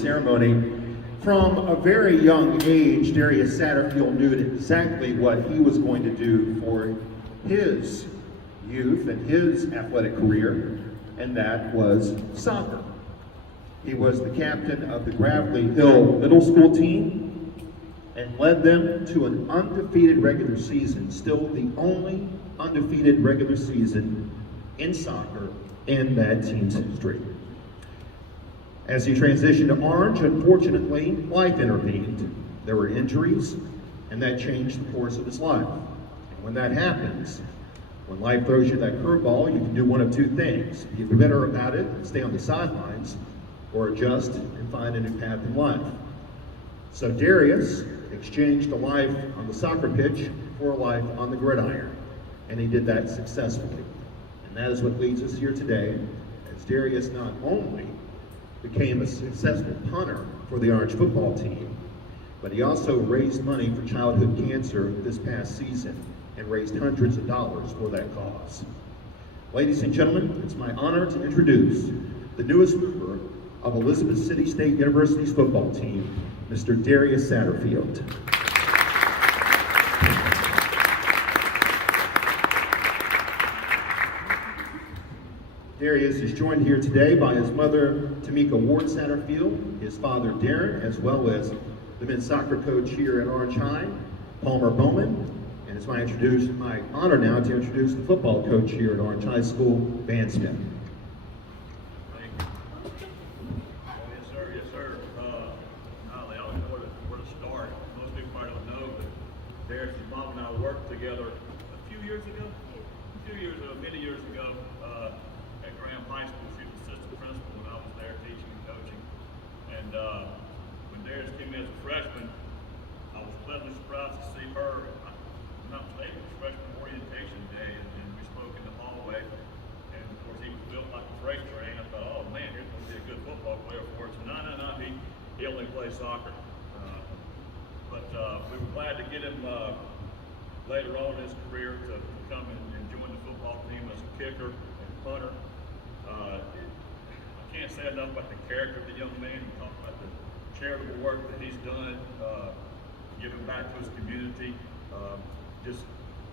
ceremony. From a very young age, Darius Satterfield knew exactly what he was going to do for his youth and his athletic career, and that was soccer. He was the captain of the Gravely Hill Middle School team and led them to an undefeated regular season, still the only undefeated regular season in soccer in that team's history. As he transitioned to Orange, unfortunately, life intervened. There were injuries, and that changed the course of his life. And when that happens, when life throws you that curveball, you can do one of two things. Get better about it and stay on the sidelines, or adjust and find a new path in life. So Darius exchanged a life on the soccer pitch for a life on the gridiron, and he did that successfully. And that is what leads us here today, as Darius not only became a successful punter for the Orange football team, but he also raised money for childhood cancer this past season and raised hundreds of dollars for that cause. Ladies and gentlemen, it's my honor to introduce the newest member of Elizabeth City State University's football team, Mr. Darius Satterfield. Darius is joined here today by his mother, Tamika Ward Satterfield, his father, Darren, as well as the men's soccer coach here at Orange High, Palmer Bowman, and it's my honor now to introduce the football coach here at Orange High School, Van Smith. Thank you. Yes, sir. Golly, I don't know where to start. Most people probably don't know, but Darius' mom and I worked together many years ago, at Graham High School. She was assistant principal when I was there teaching and coaching. And when Darius came in as a freshman, I was pleasantly surprised to see her. I'm not mistaken, it was freshman orientation day, and we spoke in the hallway. And of course, he was built like a freight train. I thought, oh man, here's going to be a good football player for us. No, he only plays soccer. But we were glad to get him later on in his career to come and join the football team as a kicker and punter. I can't say enough about the character of the young man. He talked about the charitable work that he's done, giving back to his community, just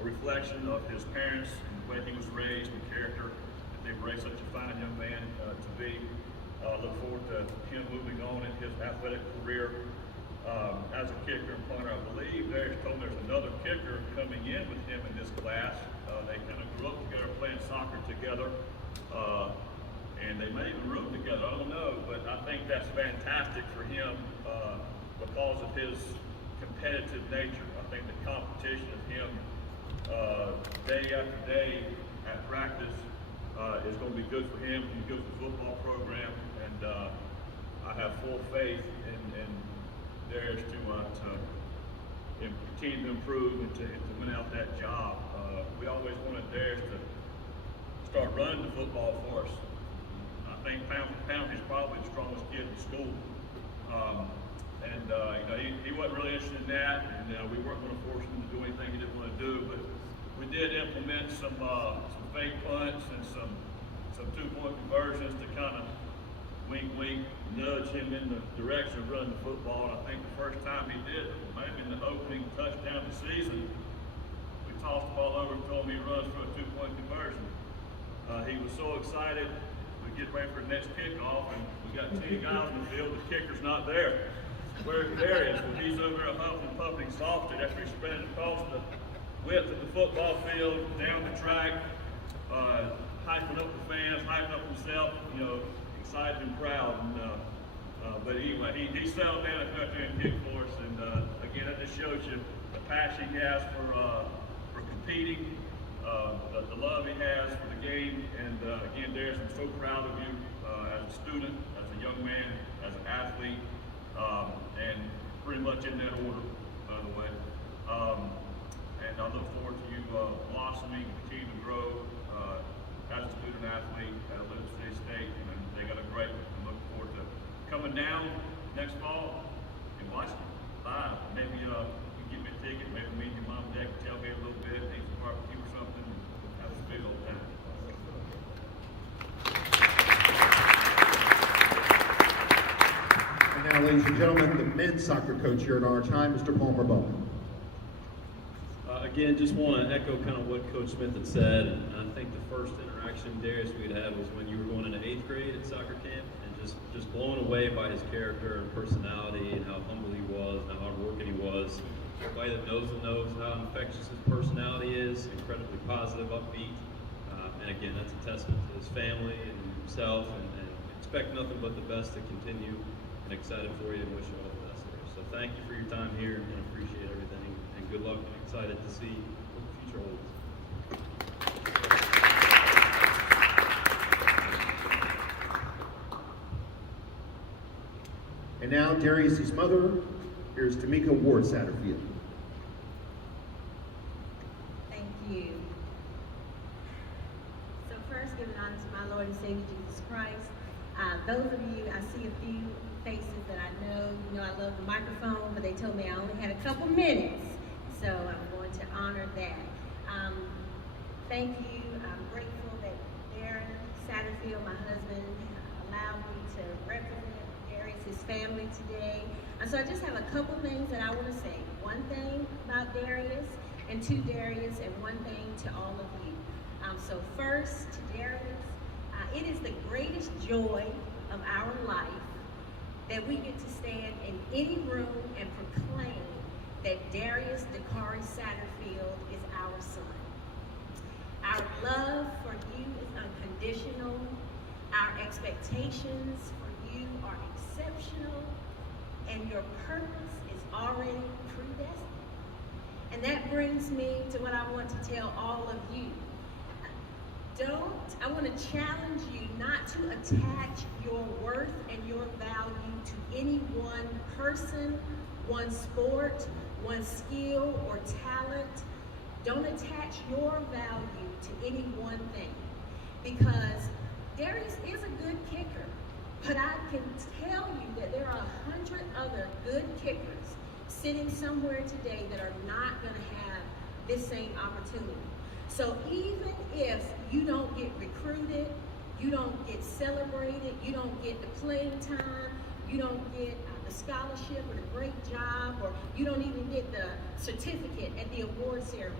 a reflection of his parents and the way he was raised, the character that they've raised such a fine young man to be. Look forward to him moving on in his athletic career as a kicker and punter. I believe Darius told me there's another kicker coming in with him in this class. They kind of grew up together, playing soccer together, and they may even room together. I don't know, but I think that's fantastic for him because of his competitive nature. I think the competition of him day after day at practice is going to be good for him. He's good for the football program, and I have full faith in Darius to continue to improve and to win out that job. We always wanted Darius to start running the football for us. I think Pound is probably the strongest kid in school. He wasn't really interested in that, and we weren't going to force him to do anything he didn't want to do, but we did implement some fake punts and some 2-point conversions to kind of wink, nudge him in the direction of running the football. And I think the first time he did, maybe in the opening touchdown of the season, we tossed the ball over and told him he runs for a 2-point conversion. He was so excited. We get ready for the next kickoff, and we got 10 guys in the field. The kicker's not there. Where's Darius? Well, he's over there huffing and puffing exhausted after he sped across the width of the football field, down the track, hyping up the fans, hyping up himself, excited and proud. But anyway, he settled down and cut there and kicked for us. And again, that just shows you the passion he has for competing, the love he has for the game. And again, Darius, I'm so proud of you as a student, as a young man, as an athlete, and pretty much in that order, by the way. And I look forward to you blossoming, continue to grow as a student athlete at Elizabeth City State. And they got a great one. I'm looking forward to coming down next fall and watching live. Maybe you can get me a ticket, maybe me and your mom and dad can tell me a little bit, eat some barbecue or something. Have a big old time. Now, ladies and gentlemen, the men's soccer coach here at our time, Mr. Palmer Bowman. Again, just want to echo kind of what Coach Smith had said. And I think the first interaction, Darius, we'd had was when you were going into 8th grade at soccer camp, and just blown away by his character and personality and how humble he was and how hardworking he was. Everybody that knows him knows how infectious his personality is, incredibly positive, upbeat. And again, that's a testament to his family and himself, and expect nothing but the best to continue, and excited for you and wish you all the best there. So thank you for your time here and appreciate everything, and good luck, and excited to see what the future holds. And now, Darius' mother, here's Tamika Ward Satterfield. Thank you. So first, giving honor to my Lord and Savior Jesus Christ. Those of you, I see a few faces that I know. You know I love the microphone, but they told me I only had a couple minutes. So I'm going to honor that. Thank you. I'm grateful that Darren Satterfield, my husband, allowed me to represent Darius' family today. And so I just have a couple things that I want to say. One thing about Darius, and to Darius, and one thing to all of you. So first, to Darius, it is the greatest joy of our life that we get to stand in any room and proclaim that Darius Dakari Satterfield is our son. Our love for you is unconditional. Our expectations for you are exceptional. And your purpose is already predestined. And that brings me to what I want to tell all of you. I want to challenge you not to attach your worth and your value to any one person, one sport, one skill or talent. Don't attach your value to any one thing, because Darius is a good kicker, but I can tell you that there are 100 other good kickers sitting somewhere today that are not going to have this same opportunity. So even if you don't get recruited, you don't get celebrated, you don't get the playing time, you don't get the scholarship or the great job, or you don't even get the certificate at the award ceremony,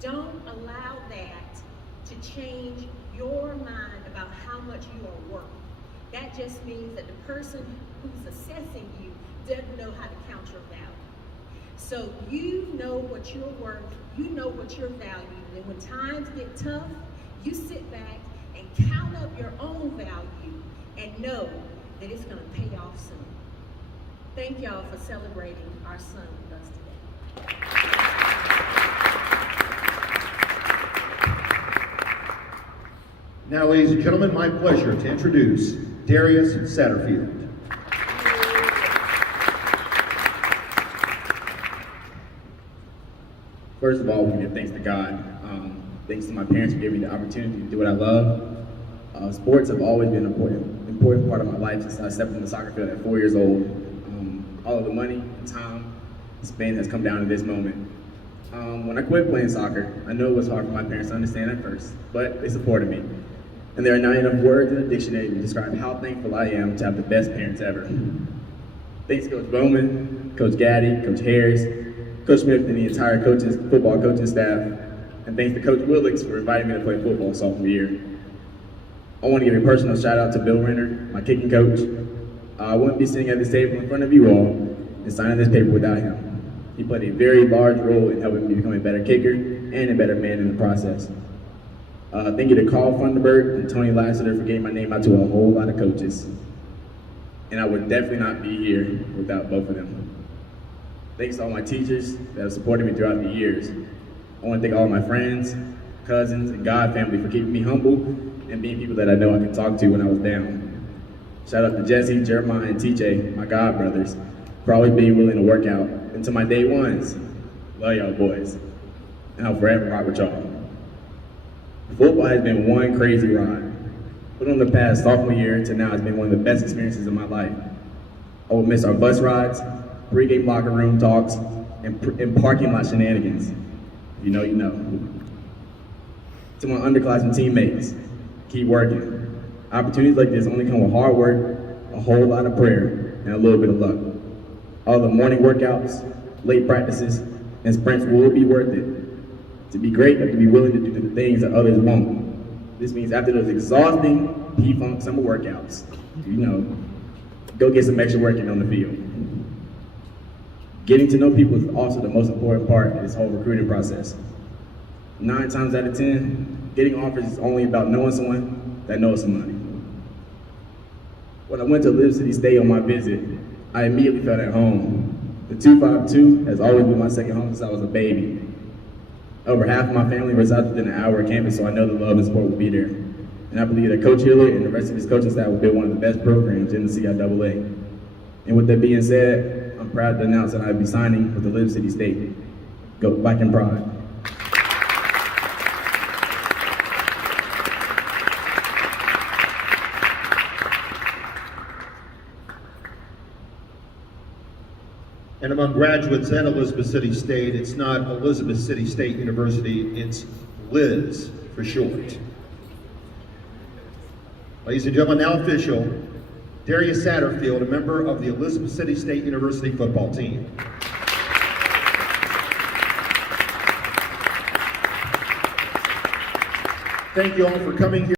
don't allow that to change your mind about how much you are worth. That just means that the person who's assessing you doesn't know how to count your value. So you know what you're worth, you know what you're valued, and when times get tough, you sit back and count up your own value and know that it's going to pay off soon. Thank y'all for celebrating our son with us today. Now, ladies and gentlemen, my pleasure to introduce Darius Satterfield. First of all, we give thanks to God. Thanks to my parents for giving me the opportunity to do what I love. Sports have always been an important part of my life since I stepped on the soccer field at 4 years old. All of the money and time spent has come down to this moment. When I quit playing soccer, I know it was hard for my parents to understand at first, but they supported me. And there are not enough words in the dictionary to describe how thankful I am to have the best parents ever. Thanks to Coach Bowman, Coach Gaddy, Coach Harris, Coach Smith, and the entire football coaching staff. And thanks to Coach Willix for inviting me to play football sophomore year. I want to give a personal shout out to Bill Renner, my kicking coach. I wouldn't be sitting at this table in front of you all and signing this paper without him. He played a very large role in helping me become a better kicker and a better man in the process. Thank you to Carl Funderburg and Tony Lassiter for getting my name out to a whole lot of coaches. And I would definitely not be here without both of them. Thanks to all my teachers that have supported me throughout the years. I want to thank all my friends, cousins, and God family for keeping me humble and being people that I know I can talk to when I was down. Shout out to Jesse, Jeremiah, and TJ, my God brothers, for always being willing to work out. And to my day ones, love y'all boys, and I'll forever rock with y'all. Football has been one crazy ride. But on the past sophomore year to now has been one of the best experiences of my life. I will miss our bus rides, pregame locker room talks, and parking lot shenanigans. If you know, you know. To my underclassmen teammates, keep working. Opportunities like this only come with hard work, a whole lot of prayer, and a little bit of luck. All the morning workouts, late practices, and sprints will be worth it. To be great, you have to be willing to do the things that others won't. This means after those exhausting P-Funk summer workouts, go get some extra work in on the field. Getting to know people is also the most important part of this whole recruiting process. 9 times out of 10, getting offers is only about knowing someone that knows somebody. When I went to Liberty City State on my visit, I immediately felt at home. The 252 has always been my second home since I was a baby. Over half of my family resides within an hour of campus, so I know the love and support will be there. And I believe that Coach Hiller and the rest of his coaching staff will build one of the best programs in the CIAA. And with that being said, I'm proud to announce that I'll be signing with the Liberty City State. Go back in pride. And among graduates at Elizabeth City State, it's not Elizabeth City State University, it's Liz for short. Ladies and gentlemen, now official, Darius Satterfield, a member of the Elizabeth City State University football team. Thank you all for coming here.